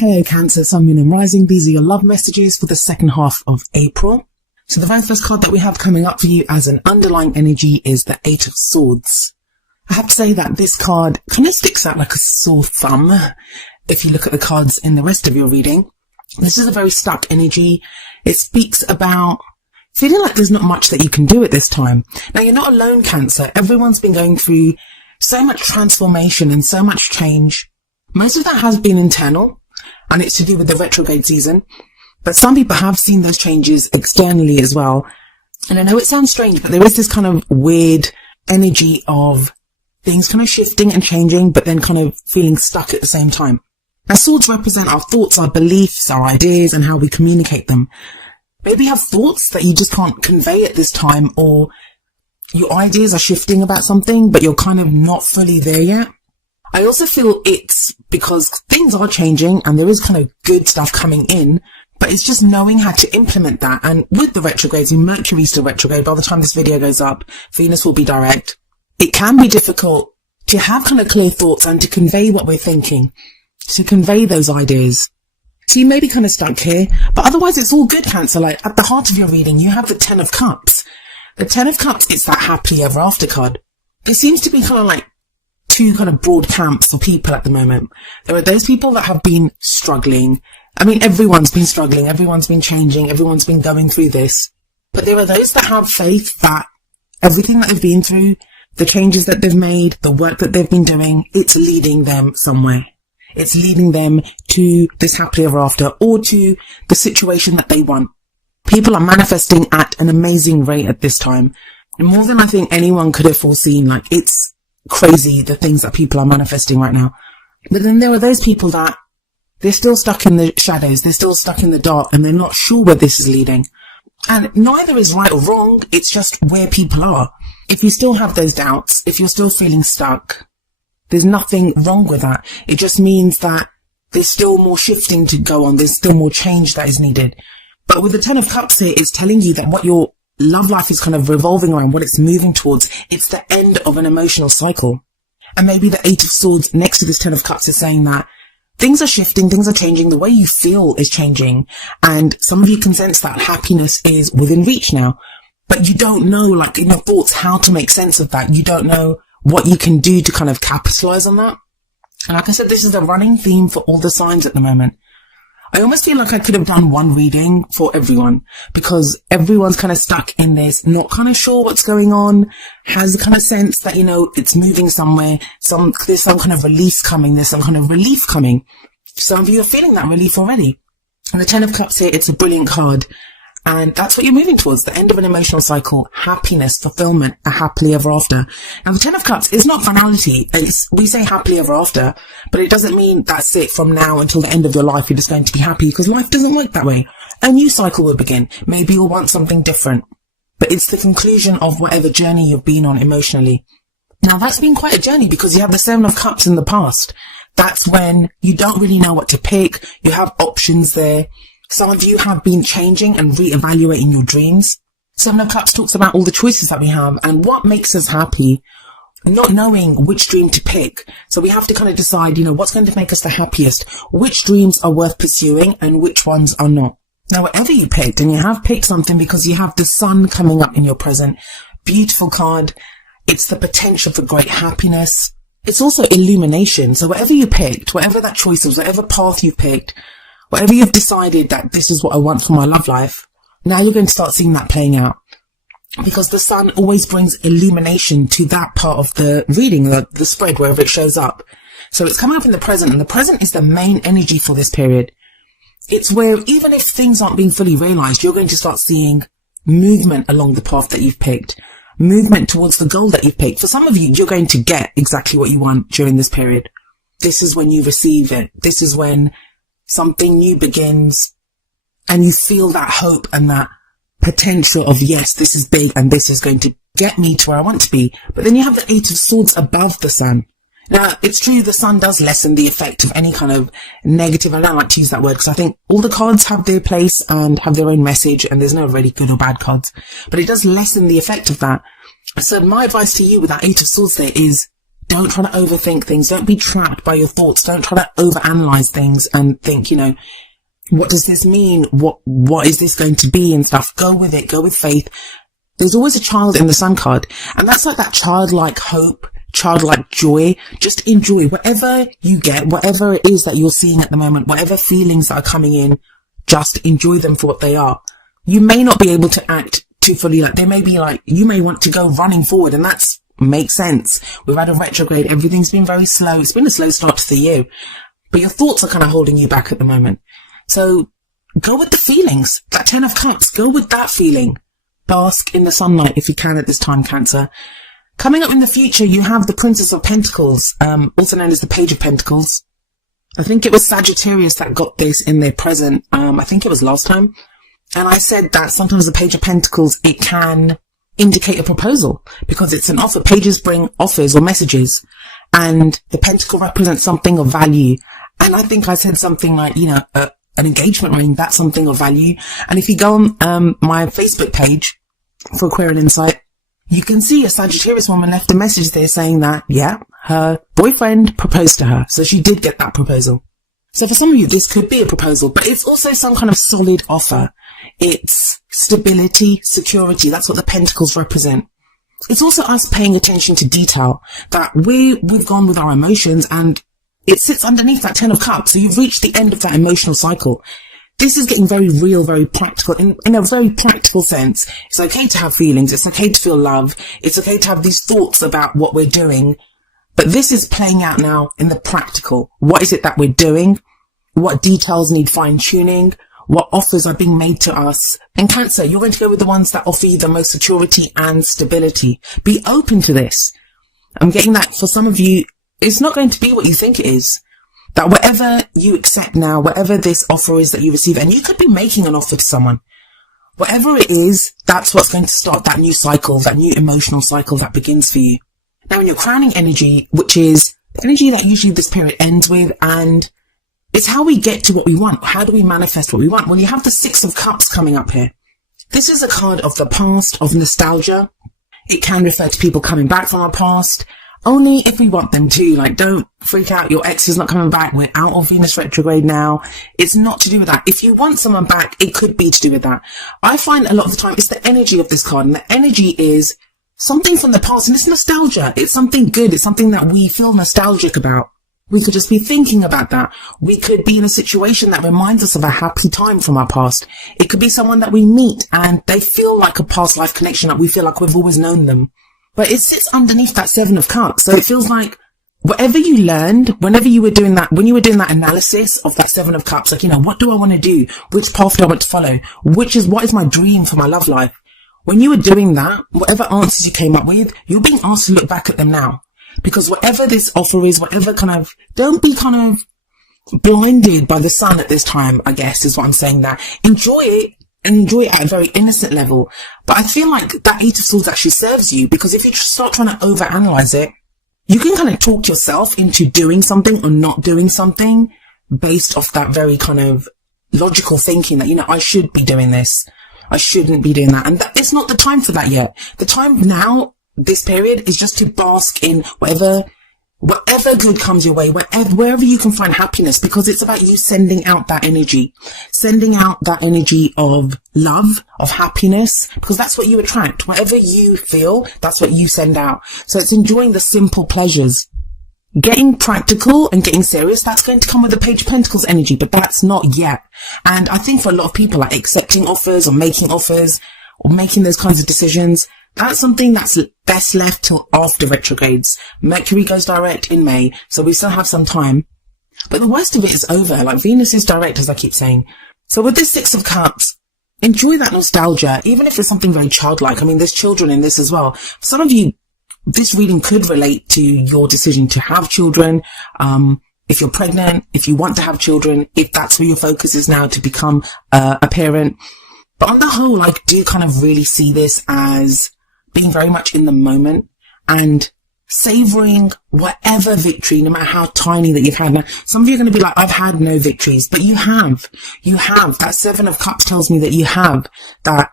Hello Cancer, Sun, Moon and Rising. These are your love messages for the second half of April. So the very first card that we have coming up for you as an underlying energy is the Eight of Swords. I have to say that this card kind of sticks out like a sore thumb if you look at the cards in the rest of your reading. This is a very stuck energy. It speaks about feeling like there's not much that you can do at this time. Now, you're not alone, Cancer. Everyone's been going through so much transformation and so much change. Most of that has been internal, and it's to do with the retrograde season. But some people have seen those changes externally as well. And I know it sounds strange, but there is this kind of weird energy of things kind of shifting and changing, but then kind of feeling stuck at the same time. Now, swords represent our thoughts, our beliefs, our ideas, and how we communicate them. Maybe you have thoughts that you just can't convey at this time, or your ideas are shifting about something, but you're kind of not fully there yet. I also feel it's because things are changing and there is kind of good stuff coming in, but it's just knowing how to implement that. And with the retrogrades, Mercury's still retrograde. By the time this video goes up, Venus will be direct. It can be difficult to have kind of clear thoughts and to convey what we're thinking, to convey those ideas. So you may be kind of stuck here, but otherwise it's all good, Cancer. Like at the heart of your reading, you have the Ten of Cups. The Ten of Cups is that happily ever after card. There seems to be kind of like two kind of broad camps of people at the moment. There are those people that have been struggling. I mean, everyone's been struggling, everyone's been changing, everyone's been going through this. But there are those that have faith that everything that they've been through, the changes that they've made, the work that they've been doing, it's leading them somewhere. It's leading them to this happily ever after, or to the situation that they want. People are manifesting at an amazing rate at this time. More than I think anyone could have foreseen. Like, it's crazy the things that people are manifesting right now. But then there are those people that they're still stuck in the shadows, they're still stuck in the dark, and they're not sure where this is leading. And neither is right or wrong, it's just where people are. If you still have those doubts, if you're still feeling stuck, there's nothing wrong with that. It just means that there's still more shifting to go on, there's still more change that is needed. But with the Ten of Cups here, it's telling you that what your love life is kind of revolving around, what it's moving towards, it's the end of an emotional cycle. And maybe the Eight of Swords next to this Ten of Cups is saying that things are shifting, things are changing, the way you feel is changing, and some of you can sense that happiness is within reach now. But you don't know, like in your thoughts, how to make sense of that. You don't know what you can do to kind of capitalize on that. And like I said, this is a running theme for all the signs at the moment. I almost feel like I could have done one reading for everyone, because everyone's kind of stuck in this, not kind of sure what's going on, has a kind of sense that, you know, it's moving somewhere, there's some kind of release coming, there's some kind of relief coming. Some of you are feeling that relief already. And the Ten of Cups here, it's a brilliant card. And that's what you're moving towards, the end of an emotional cycle, happiness, fulfillment, a happily ever after. Now, the Ten of Cups is not finality. We say happily ever after, but it doesn't mean that's it from now until the end of your life. You're just going to be happy, because life doesn't work that way. A new cycle will begin. Maybe you'll want something different, but it's the conclusion of whatever journey you've been on emotionally. Now, that's been quite a journey, because you have the Seven of Cups in the past. That's when you don't really know what to pick. You have options there. Some of you have been changing and reevaluating your dreams. Seven of Cups talks about all the choices that we have and what makes us happy, not knowing which dream to pick. So we have to kind of decide, you know, what's going to make us the happiest, which dreams are worth pursuing and which ones are not. Now, whatever you picked, and you have picked something because you have the sun coming up in your present, beautiful card. It's the potential for great happiness. It's also illumination. So whatever you picked, whatever that choice was, whatever path you picked, whatever you've decided that this is what I want for my love life, now you're going to start seeing that playing out. Because the sun always brings illumination to that part of the reading, the spread, wherever it shows up. So it's coming up in the present, and the present is the main energy for this period. It's where even if things aren't being fully realized, you're going to start seeing movement along the path that you've picked, movement towards the goal that you've picked. For some of you, you're going to get exactly what you want during this period. This is when you receive it. This is when something new begins, and you feel that hope and that potential of, yes, this is big and this is going to get me to where I want to be. But then you have the Eight of Swords above the sun. Now, it's true, the sun does lessen the effect of any kind of negative. I don't like to use that word, because I think all the cards have their place and have their own message, and there's no really good or bad cards. But it does lessen the effect of that. So my advice to you with that Eight of Swords there is Don't try to overthink things. Don't be trapped by your thoughts. Don't try to overanalyze things and think, what does this mean? What is this going to be and stuff? Go with it. Go with faith. There's always a child in the Sun card. And that's like that childlike hope, childlike joy. Just enjoy whatever you get, whatever it is that you're seeing at the moment, whatever feelings that are coming in, just enjoy them for what they are. You may not be able to act too fully. Like, they may be like, you may want to go running forward, and that's makes sense. We've had a retrograde. Everything's been very slow. It's been a slow start to the year, but your thoughts are kind of holding you back at the moment. So go with the feelings. That 10 of Cups, go with that feeling. Bask in the sunlight if you can at this time, Cancer. Coming up in the future, you have the Princess of Pentacles, also known as the Page of Pentacles. I think it was Sagittarius that got this in their present. I think it was last time. And I said that sometimes the Page of Pentacles, it can indicate a proposal because it's an offer. Pages bring offers or messages, and the pentacle represents something of value. And I think I said something like, an engagement ring, that's something of value. And if you go on my Facebook page for Aquarian Insight, you can see a Sagittarius woman left a message there saying that, her boyfriend proposed to her. So she did get that proposal. So for some of you, this could be a proposal, but it's also some kind of solid offer. It's stability, security. That's what the pentacles represent. It's also us paying attention to detail, that we've gone with our emotions, and it sits underneath that 10 of Cups. So you've reached the end of that emotional cycle. This is getting very real, very practical. In a very practical sense, it's okay to have feelings. It's okay to feel love. It's okay to have these thoughts about what we're doing. But this is playing out now in the practical. What is it that we're doing? What details need fine-tuning? What offers are being made to us? And Cancer, you're going to go with the ones that offer you the most security and stability. Be open to this. I'm getting that for some of you, it's not going to be what you think it is. That whatever you accept now, whatever this offer is that you receive, and you could be making an offer to someone, whatever it is, that's what's going to start that new cycle, that new emotional cycle that begins for you. Now in your crowning energy, which is the energy that usually this period ends with, and it's how we get to what we want. How do we manifest what we want? Well, you have the 6 of Cups coming up here. This is a card of the past, of nostalgia. It can refer to people coming back from our past, only if we want them to. Like, don't freak out. Your ex is not coming back. We're out of Venus retrograde now. It's not to do with that. If you want someone back, it could be to do with that. I find a lot of the time it's the energy of this card, and the energy is something from the past, and it's nostalgia. It's something good. It's something that we feel nostalgic about. We could just be thinking about that. We could be in a situation that reminds us of a happy time from our past. It could be someone that we meet and they feel like a past life connection, like we feel like we've always known them. But it sits underneath that 7 of Cups. So it feels like whatever you learned, whenever you were doing that, when you were doing that analysis of that 7 of Cups, like, what do I want to do? Which path do I want to follow? What is my dream for my love life? When you were doing that, whatever answers you came up with, you're being asked to look back at them now. Because whatever this offer is, don't be kind of blinded by the sun at this time, I guess, is what I'm saying. That enjoy it, and enjoy it at a very innocent level. But I feel like that 8 of Swords actually serves you, because if you just start trying to overanalyze it, you can kind of talk yourself into doing something or not doing something based off that very kind of logical thinking that, I should be doing this. I shouldn't be doing that. And it's not the time for that yet. The time now, this period, is just to bask in whatever good comes your way, wherever you can find happiness, because it's about you sending out that energy of love, of happiness, because that's what you attract. Whatever you feel, that's what you send out. So it's enjoying the simple pleasures. Getting practical and getting serious, that's going to come with the Page of Pentacles energy, but that's not yet. And I think for a lot of people, like accepting offers or making those kinds of decisions, that's something that's best left till after retrogrades. Mercury goes direct in May, so we still have some time. But the worst of it is over. Like, Venus is direct, as I keep saying. So with this 6 of Cups, enjoy that nostalgia, even if it's something very childlike. I mean, there's children in this as well. For some of you, this reading could relate to your decision to have children. If you're pregnant, if you want to have children, if that's where your focus is now, to become a parent. But on the whole, I do kind of really see this as being very much in the moment and savoring whatever victory, no matter how tiny, that you've had. Now, some of you are going to be like, I've had no victories, but you have. That 7 of Cups tells me that you have. That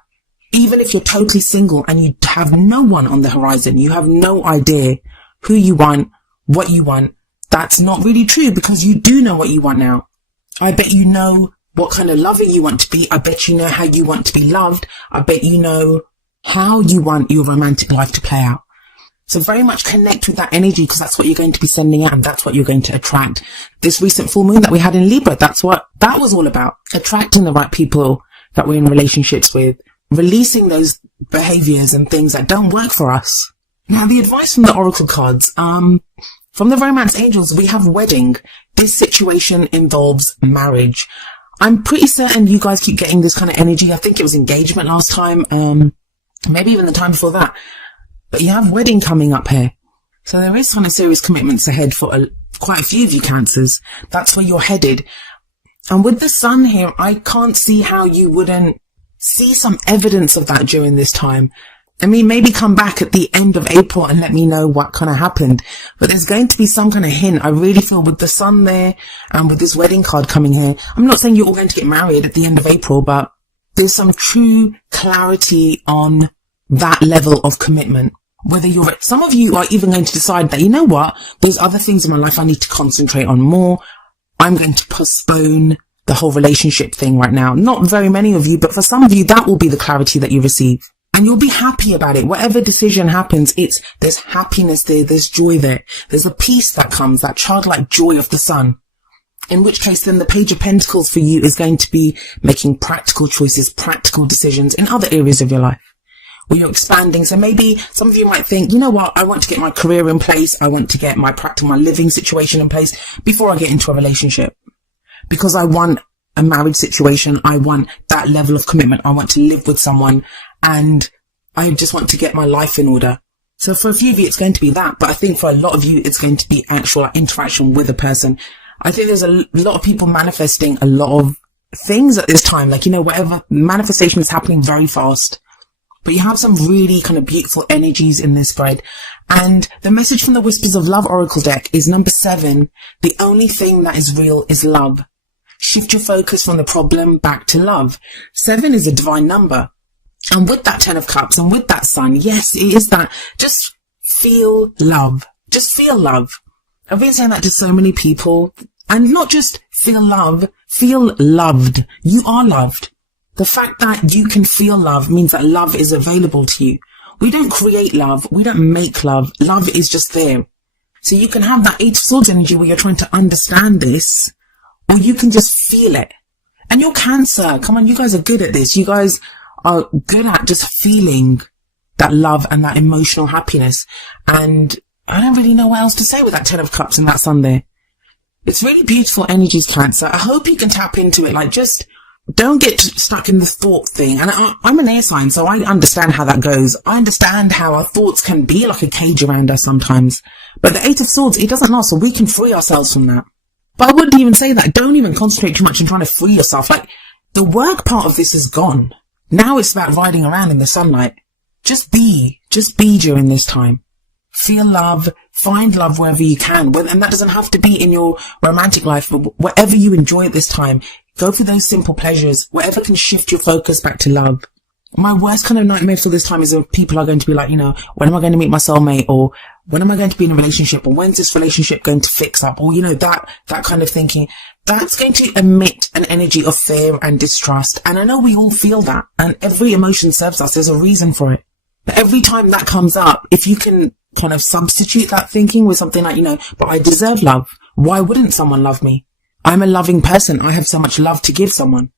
even if you're totally single and you have no one on the horizon, you have no idea who you want, what you want. That's not really true, because you do know what you want now. I bet you know what kind of lover you want to be. I bet you know how you want to be loved. I bet you know how you want your romantic life to play out. So very much connect with that energy, because that's what you're going to be sending out and that's what you're going to attract. This recent full moon that we had in Libra, that's what that was all about. Attracting the right people that we're in relationships with, releasing those behaviors and things that don't work for us. Now, the advice from the Oracle cards, from the Romance Angels, we have wedding. This situation involves marriage. I'm pretty certain you guys keep getting this kind of energy. I think it was engagement last time, maybe even the time before that. But you have wedding coming up here. So there is kind of serious commitments ahead for quite a few of you Cancers. That's where you're headed. And with the sun here, I can't see how you wouldn't see some evidence of that during this time. I mean, maybe come back at the end of April and let me know what kind of happened. But there's going to be some kind of hint. I really feel with the sun there and with this wedding card coming here, I'm not saying you're all going to get married at the end of April, but there's some true clarity on that level of commitment. Whether some of you are even going to decide that, you know what, there's other things in my life I need to concentrate on more. I'm going to postpone the whole relationship thing right now. Not very many of you, but for some of you, that will be the clarity that you receive. And you'll be happy about it. Whatever decision happens, there's happiness there, there's joy there. There's a peace that comes, that childlike joy of the sun. In which case, then the Page of Pentacles for you is going to be making practical choices, practical decisions in other areas of your life, where you're expanding. So maybe some of you might think, you know what, I want to get my career in place. I want to get my living situation in place before I get into a relationship. Because I want a marriage situation. I want that level of commitment. I want to live with someone and I just want to get my life in order. So for a few of you, it's going to be that. But I think for a lot of you, it's going to be actual interaction with a person. I think there's a lot of people manifesting a lot of things at this time. Like, you know, whatever manifestation is happening very fast. But you have some really kind of beautiful energies in this spread. And the message from the Whispers of Love Oracle deck is number 7. The only thing that is real is love. Shift your focus from the problem back to love. 7 is a divine number. And with that 10 of Cups and with that sun, yes, it is that. Just feel love. Just feel love. I've been saying that to so many people. And not just feel love, feel loved. You are loved. The fact that you can feel love means that love is available to you. We don't create love. We don't make love. Love is just there. So you can have that 8 of Swords energy where you're trying to understand this, or you can just feel it. And you're Cancer. Come on, you guys are good at this. You guys are good at just feeling that love and that emotional happiness. And I don't really know what else to say with that 10 of Cups and that sun there. It's really beautiful energies, Cancer. I hope you can tap into it. Like, just don't get stuck in the thought thing. And I'm an air sign, so I understand how that goes. I understand how our thoughts can be like a cage around us sometimes. But the 8 of Swords, it doesn't last, so we can free ourselves from that. But I wouldn't even say that. Don't even concentrate too much on trying to free yourself. Like, the work part of this is gone. Now it's about riding around in the sunlight. Just be during this time. Feel love, find love wherever you can. And that doesn't have to be in your romantic life, but whatever you enjoy at this time, go for those simple pleasures, whatever can shift your focus back to love. My worst kind of nightmare for this time is when people are going to be like, you know, when am I going to meet my soulmate? Or when am I going to be in a relationship? Or when's this relationship going to fix up? Or, you know, that kind of thinking. That's going to emit an energy of fear and distrust. And I know we all feel that. And every emotion serves us. There's a reason for it. But every time that comes up, if you can kind of substitute that thinking with something like, you know, but I deserve love. Why wouldn't someone love me? I'm a loving person. I have so much love to give someone.